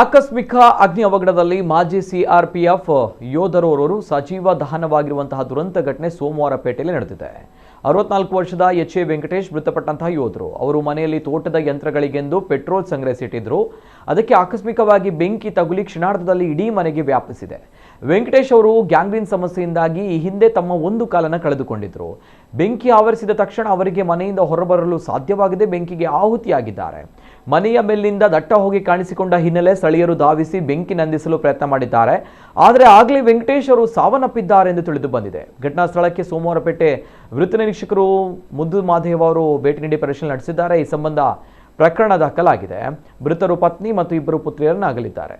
ಆಕಸ್ಮಿಕ ಅಗ್ನಿ ಅವಘಡದಲ್ಲಿ ಮಾಜಿ ಸಿಆರ್ಪಿಎಫ್ ಯೋಧರೋರ್ವರು ಸಜೀವ ದಹನವಾಗಿರುವಂತಹ ದುರಂತ ಘಟನೆ ಸೋಮವಾರ ಪೇಟೆಯಲ್ಲಿ ನಡೆದಿದೆ. 64 ವರ್ಷದ ಎಚ್.ಎ. ವೆಂಕಟೇಶ್ ಮೃತಪಟ್ಟಂತಹ ಯೋಧರು. ಅವರು ಮನೆಯಲ್ಲಿ ತೋಟದ ಯಂತ್ರಗಳಿಗೆಂದು ಪೆಟ್ರೋಲ್ ಸಂಗ್ರಹಿಸಿಟ್ಟಿದ್ರು. ಅದಕ್ಕೆ ಆಕಸ್ಮಿಕವಾಗಿ ಬೆಂಕಿ ತಗುಲಿ ಕ್ಷಣಾರ್ಧದಲ್ಲಿ ಇಡೀ ಮನೆಗೆ ವ್ಯಾಪಿಸಿದೆ. ವೆಂಕಟೇಶ್ ಅವರು ಗ್ಯಾಂಗ್ರೀನ್ ಸಮಸ್ಯೆಯಿಂದಾಗಿ ಈ ಹಿಂದೆ ತಮ್ಮ ಒಂದು ಕಾಲನ್ನು ಕಳೆದುಕೊಂಡಿದ್ರು. ಬೆಂಕಿ ಆವರಿಸಿದ ತಕ್ಷಣ ಅವರಿಗೆ ಮನೆಯಿಂದ ಹೊರಬರಲು ಸಾಧ್ಯವಾಗದೆ ಬೆಂಕಿಗೆ ಆಹುತಿಯಾಗಿದ್ದಾರೆ. ಮನೆಯ ಮೇಲಿನಿಂದ ದಟ್ಟ ಹೋಗಿ ಕಾಣಿಸಿಕೊಂಡ ಹಿನ್ನೆಲೆ ಸ್ಥಳೀಯರು ಧಾವಿಸಿ ಬೆಂಕಿ ನಂದಿಸಲು ಪ್ರಯತ್ನ ಮಾಡಿದ್ದಾರೆ. ಆದರೆ ಆಗಲೇ ವೆಂಕಟೇಶ್ ಅವರು ಸಾವನ್ನಪ್ಪಿದ್ದಾರೆ ಎಂದು ತಿಳಿದು ಬಂದಿದೆ. ಘಟನಾ ಸ್ಥಳಕ್ಕೆ ಸೋಮವಾರಪೇಟೆ ವೃತ್ತ ನಿರೀಕ್ಷಕರು ಮುದ್ದು ಮಾದೇವ್ ಅವರು ಭೇಟಿ ನೀಡಿ ಪರಿಶೀಲನೆ ನಡೆಸಿದ್ದಾರೆ. ಈ ಸಂಬಂಧ ಪ್ರಕರಣ ದಾಖಲಾಗಿದೆ. ಮೃತರು ಪತ್ನಿ ಮತ್ತು 2 ಪುತ್ರಿಯರನ್ನು ಅಗಲಿದ್ದಾರೆ.